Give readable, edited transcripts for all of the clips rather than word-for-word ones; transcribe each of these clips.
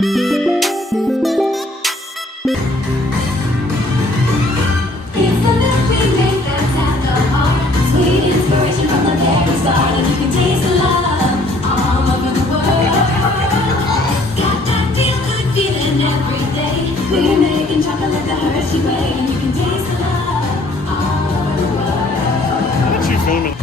We're making chocolate the Hershey way, and you can taste the love all over the world. What's you filming?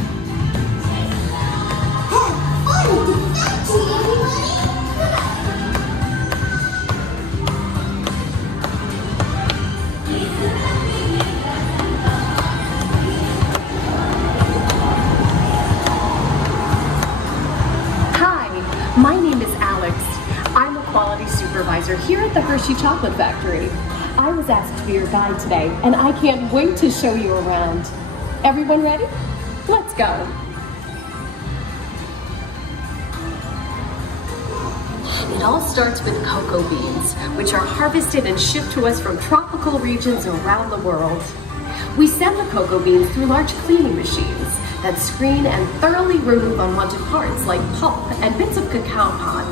Hi, my name is Alex. I'm a quality supervisor here at the Hershey Chocolate Factory. I was asked to be your guide today, and I can't wait to show you around. Everyone ready? Let's go. It all starts with cocoa beans, which are harvested and shipped to us from tropical regions around the world. We send the cocoa beans through large cleaning machines that screen and thoroughly remove unwanted parts like pulp and bits of cacao pod.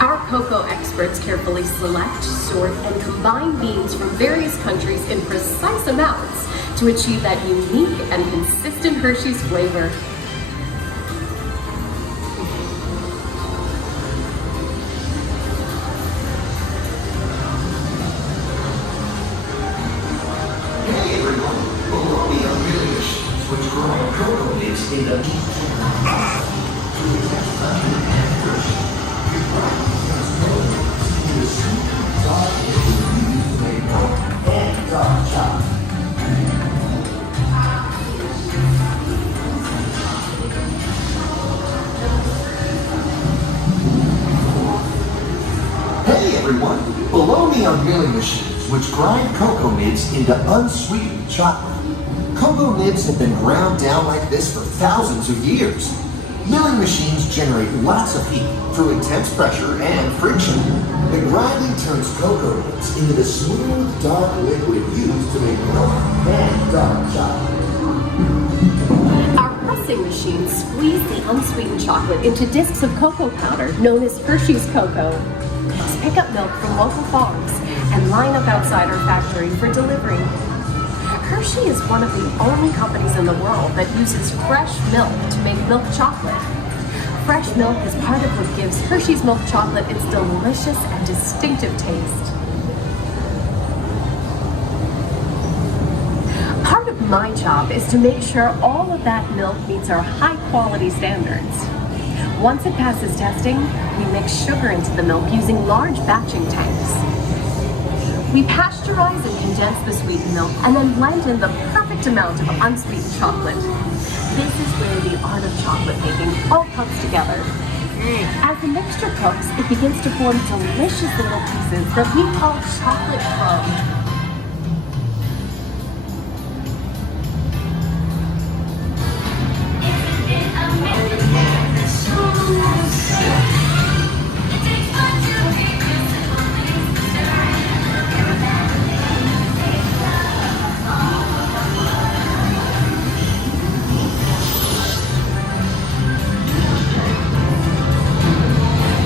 Our cocoa experts carefully select, sort, and combine beans from various countries in precise amounts to achieve that unique and consistent Hershey's flavor. Which grow cocoa nibs in the Hey everyone! Below me are milling machines which grind cocoa nibs into unsweetened chocolate. Cocoa nibs have been ground down like this for thousands of years. Milling machines generate lots of heat through intense pressure and friction. The grinding turns cocoa nibs into the smooth, dark liquid used to make milk and dark chocolate. Our pressing machines squeeze the unsweetened chocolate into discs of cocoa powder known as Hershey's cocoa. Pick up milk from local farms and line up outside our factory for delivery. Hershey is one of the only companies in the world that uses fresh milk to make milk chocolate. Fresh milk is part of what gives Hershey's milk chocolate its delicious and distinctive taste. Part of my job is to make sure all of that milk meets our high quality standards. Once it passes testing, we mix sugar into the milk using large batching tanks. We pasteurize and condense the sweetened milk and then blend in the perfect amount of unsweetened chocolate. This is where the art of chocolate making all comes together. As the mixture cooks, it begins to form delicious little pieces that we call chocolate crumbs.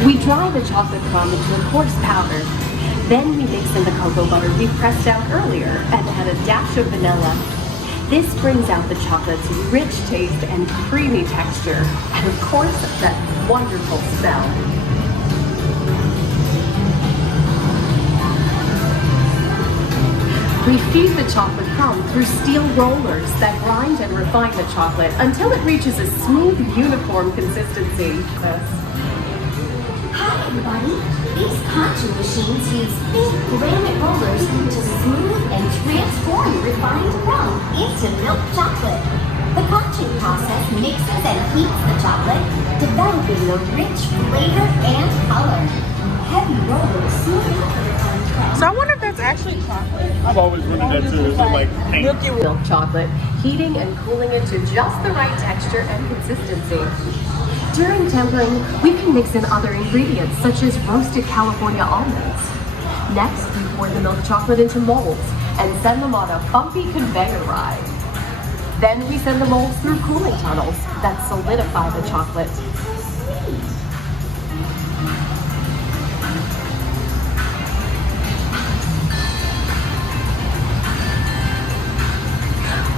We dry the chocolate crumb into a coarse powder. Then we mix in the cocoa butter we pressed out earlier and add a dash of vanilla. This brings out the chocolate's rich taste and creamy texture, and of course, that wonderful smell. We feed the chocolate crumb through steel rollers that grind and refine the chocolate until it reaches a smooth, uniform consistency. Hi everybody! These conching machines use big granite rollers to smooth and transform refined crumb into milk chocolate. The conching process mixes and heats the chocolate, developing a rich flavor and color. Heavy rollers smooth out the refined crumb. So I wonder if that's actually chocolate. I've always wondered that too. Is it like paint? Milky milk chocolate, heating and cooling it to just the right texture and consistency. During tempering, we can mix in other ingredients such as roasted California almonds. Next, we pour the milk chocolate into molds and send them on a bumpy conveyor ride. Then we send the molds through cooling tunnels that solidify the chocolate.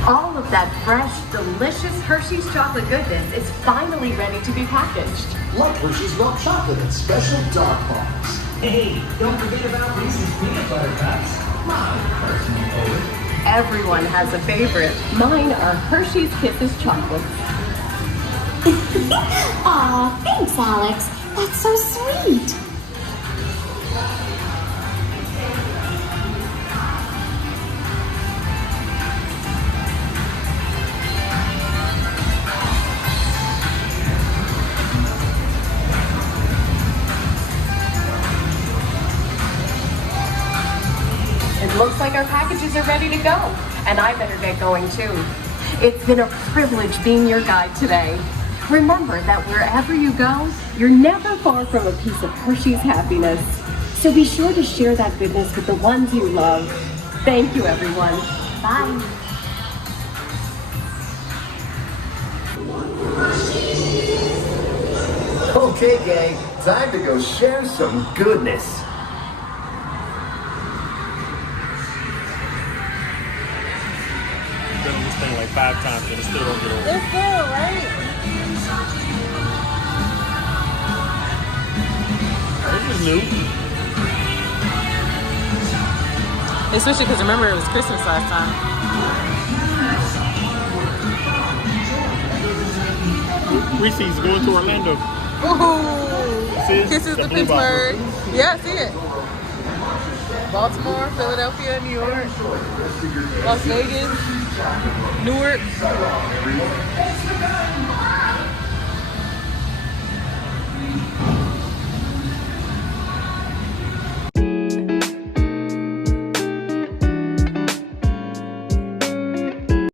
All of that fresh, delicious Hershey's chocolate goodness is finally ready to be packaged. Like Hershey's milk chocolate and special dark bars. Hey, don't forget about Reese's peanut butter cups. My personal favorite. Everyone has a favorite. Mine are Hershey's Kisses chocolates. Aw, thanks, Alex. That's so sweet. It looks like our packages are ready to go, and I better get going too. It's been a privilege being your guide today. Remember that wherever you go, you're never far from a piece of Hershey's happiness. So be sure to share that goodness with the ones you love. Thank you, everyone. Bye. Okay, gang, time to go share some goodness. Done this thing like 5 times, but it still don't get over. It's good, right? This is new. Especially because remember it was Christmas last time. Reese's going to Orlando. Ooh! See it? Kisses The to blue bottle. Pittsburgh. Yeah, I see it. Baltimore, Philadelphia, New York, Las Vegas, Newark.